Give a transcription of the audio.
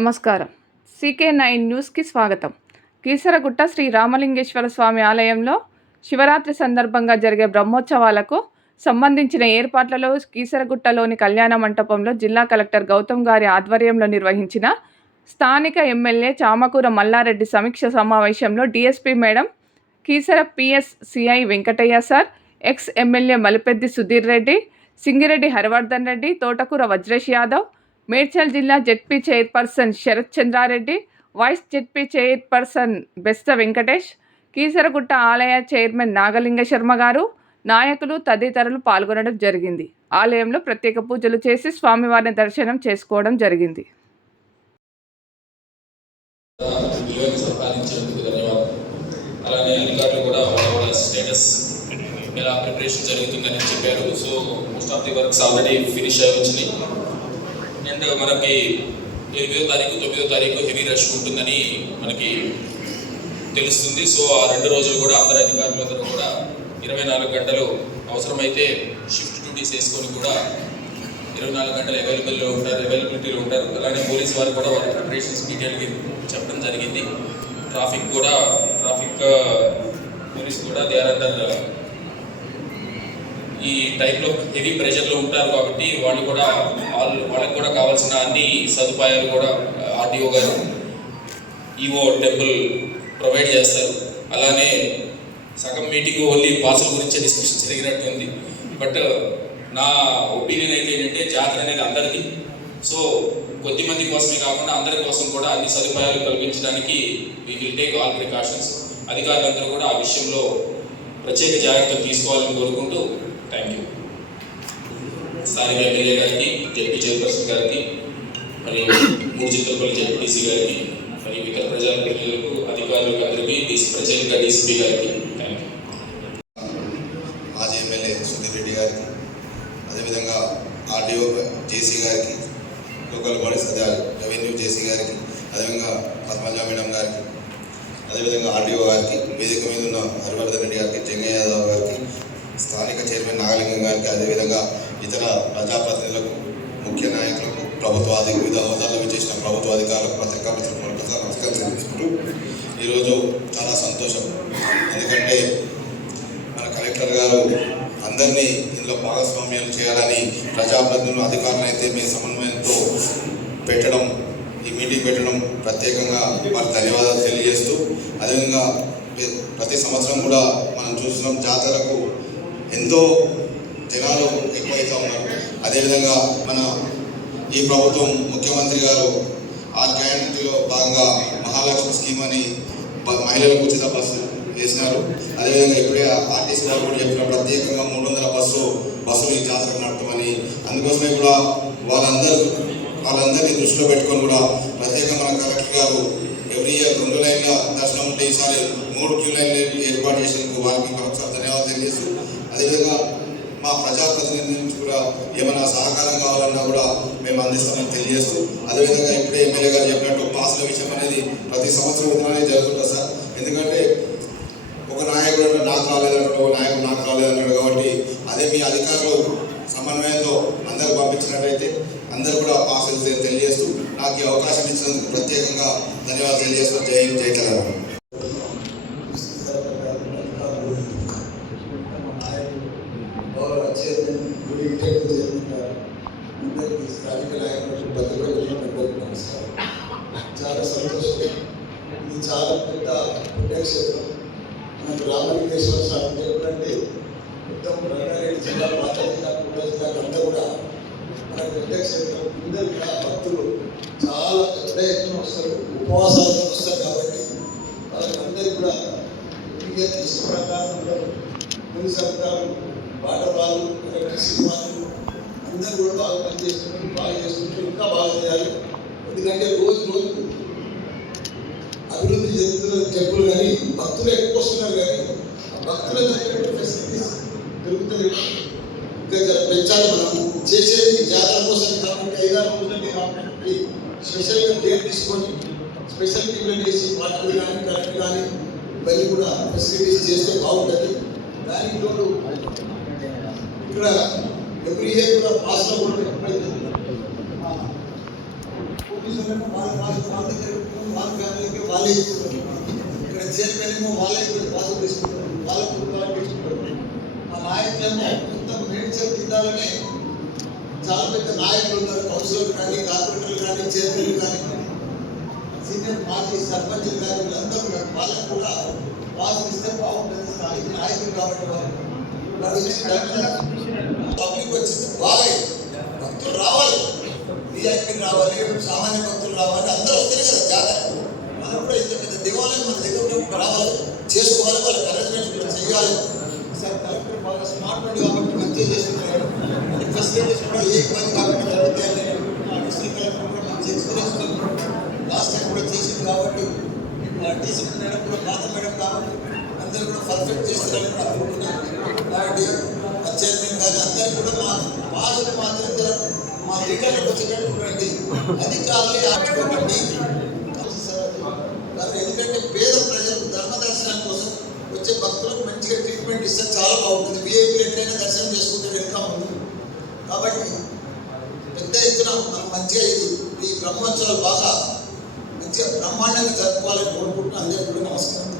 నమస్కారం. CK nine న్యూస్కి స్వాగతం. కీసరగుట్ట శ్రీ రామలింగేశ్వర స్వామి ఆలయంలో శివరాత్రి సందర్భంగా జరిగే బ్రహ్మోత్సవాలకు సంబంధించిన ఏర్పాట్లలో కీసరగుట్టలోని కళ్యాణ మంటపంలో జిల్లా కలెక్టర్ గౌతమ్ గారి ఆధ్వర్యంలో నిర్వహించిన స్థానిక ఎమ్మెల్యే చామకూర మల్లారెడ్డి సమీక్ష సమావేశంలో DSP madam Keesara PS CI Venkataiah sir ex MLA Malipeddi Sudheer Reddy Singireddy Harivardhan Reddy Thotakura Vajresh Yadav Medchal జిల్లా ZP chairperson Sarath Chandrareddy vice ZP chairperson Bestha Venkatesh Keesaragutta ఆలయ chairman Nagalinga Sharma గారు నాయకులు తదితరులు పాల్గొనడం జరిగింది. ఆలయంలో ప్రత్యేక పూజలు చేసి స్వామివారిని దర్శనం చేసుకోవడం జరిగింది. విలువైన సంపాదించినందుకు అలానే అధికారులు కూడా వాళ్ళ స్టేటస్ ఎలా ప్రిపరేషన్ జరుగుతుందని చెప్పారు. So most of the works already finish అయి వచ్చినాయి. అండ్ మనకి ఎనిమిదో తారీఖు తొమ్మిదో తారీఖు హెవీ రష్ ఉంటుందని మనకి తెలుస్తుంది. సో ఆ రెండు రోజులు కూడా అందరు అధికారులందరూ కూడా ఇరవై నాలుగు గంటలు అవసరమైతే షిఫ్ట్ డ్యూటీస్ వేసుకొని కూడా ఇరవై నాలుగు గంటలు అవైలబుల్లో ఉంటారు అవైలబిలిటీలో ఉంటారు. అలానే పోలీస్ వారు కూడా వారి ప్రిపరేషన్స్ డీటెయిల్గా చెప్పడం జరిగింది. ట్రాఫిక్ కూడా ట్రాఫిక్ పోలీస్ uh, కూడా దే ఆర్ అండర్ ఈ టైప్లో హెవీ ప్రెషర్లో ఉంటారు కాబట్టి వాళ్ళు కూడా వాళ్ళు వాళ్ళకి కూడా కావాల్సిన అన్ని సదుపాయాలు కూడా ఆర్టీఓ గారు ఈఓ టెంపుల్ ప్రొవైడ్ చేస్తారు. అలానే సగం మీటింగ్ ఓన్లీ పాసుల గురించే డిస్కషన్ జరిగినట్టు ఉంది. బట్ నా ఒపీనియన్ అయితే ఏంటంటే జాతర అనేది అందరిది సో కొద్ది మంది కోసమే కాకుండా అందరి కోసం కూడా అన్ని సదుపాయాలు కల్పించడానికి we will take all precautions అధికారులందరూ కూడా ఆ విషయంలో ప్రత్యేక జాగ్రత్తలు తీసుకోవాలని కోరుకుంటూ థ్యాంక్ యూ స్థానిక ఎమ్మెల్యే గారికి జడ్పీ చైర్పర్సన్ గారికి మరియు మూడు చిత్రపల్లి జడ్పీసీ గారికి మరియు ఇతర ప్రజాప్రతినిధులకు అధికారులకు అందరికీ డీసీ ప్రత్యేకంగా డీసీపీ గారికి థ్యాంక్ యూ మాజీ ఎమ్మెల్యే సుధీర్ రెడ్డి గారికి అదేవిధంగా ఆర్డీఓ జేసీ గారికి లోకల్ బాడీస్ అదే రెవెన్యూ జేసీ గారికి అదేవిధంగా పద్మజ మేడం గారికి అదేవిధంగా ఆర్డీఓ గారికి వేదిక మీద ఉన్న హరివర్ధన్ రెడ్డి గారికి జంగయ్య యాదవ్ గారికి స్థానిక చైర్మన్ నాగలింగం గారికి అదేవిధంగా ఇతర ప్రజాప్రతినిధులకు ముఖ్య నాయకులకు ప్రభుత్వ వివిధ హోదాల్లో విచ్చేసిన ప్రభుత్వ అధికారులకు ప్రత్యేక మరొకసారి నమస్కారం తెలియజేసుకుంటూ ఈరోజు చాలా సంతోషం. ఎందుకంటే మన కలెక్టర్ గారు అందరినీ ఇందులో భాగస్వామ్యం చేయాలని ప్రజాప్రతినిధులు అధికారులు అయితే మీ సమన్వయంతో పెట్టడం ఈ మీటింగ్ పెట్టడం ప్రత్యేకంగా వారి ధన్యవాదాలు తెలియజేస్తూ అదేవిధంగా ప్రతి సంవత్సరం కూడా మనం చూస్తున్నాం జాతరకు ఎంతో జనాలు ఎక్కువైతే ఉన్నారు. అదేవిధంగా మన ఈ ప్రభుత్వం ముఖ్యమంత్రి గారు ఆ గ్యారంటీలో భాగంగా మహాలక్ష్మి స్కీమ్ అని మహిళలకు ఉచిత బస్సు చేసినారు అదేవిధంగా ఇప్పుడే ఆర్టీసీ గారు కూడా చెప్పిన ప్రత్యేకంగా మూడు వందల బస్సు బస్సులు ఈ జాతర నడపమని. అందుకోసమే కూడా వాళ్ళందరూ వాళ్ళందరినీ దృష్టిలో పెట్టుకొని కూడా ప్రత్యేకంగా మన కలెక్టర్ గారు ఎవ్రీ ఇయర్ రెండు లైన్ల దర్శనం ఉంటే ఈసారి మూడు క్యూ లైన్లు ఏర్పాటు చేసినందుకు వారికి మరొకసారి ధన్యవాదాలు తెలియజేస్తూ అదేవిధంగా మా ప్రజాప్రతినిధి నుంచి కూడా ఏమైనా సహకారం కావాలన్నా కూడా మేము అందిస్తామని తెలియజేస్తూ అదేవిధంగా ఇప్పుడే ఎమ్మెల్యే గారు చెప్పినట్టు పాసుల విషయం అనేది ప్రతి సంవత్సరం విధానం జరుగుతుంది సార్. ఎందుకంటే ఒక నాయకుడు నాకు రాలేదన్నాడు ఒక నాయకుడు నాకు రాలేదన్నాడు కాబట్టి అదే మీ అధికారులు సమన్వయంతో అందరూ పంపించినట్టయితే అందరూ కూడా పాసులు తెలియజేస్తూ నాకు ఈ అవకాశం ఇచ్చినందుకు ప్రత్యేకంగా ధన్యవాదాలు తెలియజేస్తూ జై హింద్, జై తెలంగాణ. ఎవరు వచ్చేది అందరికీ స్థానిక నాయకులకు భద్రపతి నమస్కారం. చాలా సంతోషం. ఇది చాలా పెద్ద పుణ్యక్షేత్రం. మనకు రామలింగేశ్వర స్వామి చెప్పినట్టే మొత్తం రంగారెడ్డి జిల్లా పాత జిల్లా కుట్ట జిల్లా అంతా కూడా మన పుణ్యక్షేత్రం. అందరూ భక్తులు. చాలా పెద్ద ఎత్తున వస్తారు. ఉపవాసాలు వస్తారు కాబట్టి వాళ్ళకందరికీ కూడా ఇదే ముందు ప్రకారం వాటర్ వాళ్ళు ఎలక్ట్రిసిటీ వాళ్ళు అందరూ కూడా బాగా పనిచేస్తున్నారు బాగా చేస్తుంటే ఇంకా బాగా చేయాలి. ఎందుకంటే రోజు రోజు అభివృద్ధి చెందుతున్న చెప్పులు కానీ భక్తులు ఎక్కువ వస్తున్నారు కానీ భక్తులు భక్తుల తగ్గట్టు ఫెసిలిటీస్ దొరుకుతలేవు ఇంకా పెంచాలి మనం. చేసేది జాతర కోసం కాబట్టి ఐదారు రోజులకి కాబట్టి స్పెషల్గా డేట్ తీసుకొని స్పెషల్ ట్రీట్మెంట్ చేసి వాటర్ కానీ కరెంట్ కానీ ఇవన్నీ కూడా ఫెసిలిటీస్ చేస్తే బాగుంటుంది. దానికి తోడు ఇక్కడ ఎవ్రీ ఇయర్ కూడా పాస్లో కూడా ఎక్కువైతుంది ఆఫీసర్లు వాళ్ళ భాష వాళ్ళ దగ్గర వాళ్ళ ఫ్యామిలీకి వాళ్ళే ఇస్తున్నారు ఇక్కడ చైర్మన్ ఏమో వాళ్ళే ఇక్కడ బాధ్యత తీసుకుంటారు. వాళ్ళ కుటుంబాలకు తీసుకుంటారు. మా నాయకులేమో మొత్తం మేడ్చల్ జిల్లాలోనే చాలా పెద్ద నాయకులు ఉన్నారు. కౌన్సిలర్లు కానీ కార్పొరేటర్లు కానీ చైర్మన్లు కానీ. సీనియర్ మాజీ సర్పంచులు కానీ వీళ్ళందరూ ఉన్నారు వాళ్ళకు కూడా పాస్ ఇస్తే బాగుంటుంది స్థానిక నాయకులు కాబట్టి వాళ్ళు పబ్లిక్ వచ్చింది బాగా భక్తులు రావాలి విఐపీ రావాలి సామాన్య భక్తులు రావాలి అందరూ వస్తేనే కదా జాతర మనం కూడా ఇంత పెద్ద దేవాలయం మన దగ్గర ఉన్నప్పుడు రావాలి చేసుకోవాలి వాళ్ళకి అరేంజ్మెంట్స్ కూడా చేయాలి సార్ కలెక్టర్ బాగా స్మార్ట్ మైండ్ కాబట్టి మంచిగా చేస్తున్నారు ఫెసిలిటీస్ కూడా ఏ ఇబ్బంది కాకుండా జరుగుతాయని డిస్ట్రిక్ట్ కలెక్టర్ కూడా మంచి ఎక్స్పీరియన్స్ లాస్ట్ టైం కూడా చేసింది కాబట్టి టీసీ మేడం కూడా పాత మేడం కాబట్టి అందరూ కూడా పర్ఫెక్ట్ చేస్తున్నారని అనుకుంటున్నాను. చైర్మన్ గారు అందరూ కూడా మా భాషను మాత్రం మా లీడర్లకు వచ్చేటటువంటి ఉండండి. అధికారులే ఎందుకంటే పేద ప్రజలు ధర్మ దర్శనం కోసం వచ్చే భక్తులకు మంచిగా ట్రీట్మెంట్ ఇస్తే చాలా బాగుంటుంది. విఐపీ ఎట్లయినా దర్శనం చేసుకుంటే వెళ్తా ఉంది కాబట్టి పెద్ద ఎత్తున మనం మంచిగా ఇది ఈ బ్రహ్మోత్సవాలు బాగా బ్రహ్మాండంగా జరుపుకోవాలని కోరుకుంటున్నాను. అందరికీ కూడా నమస్కారం.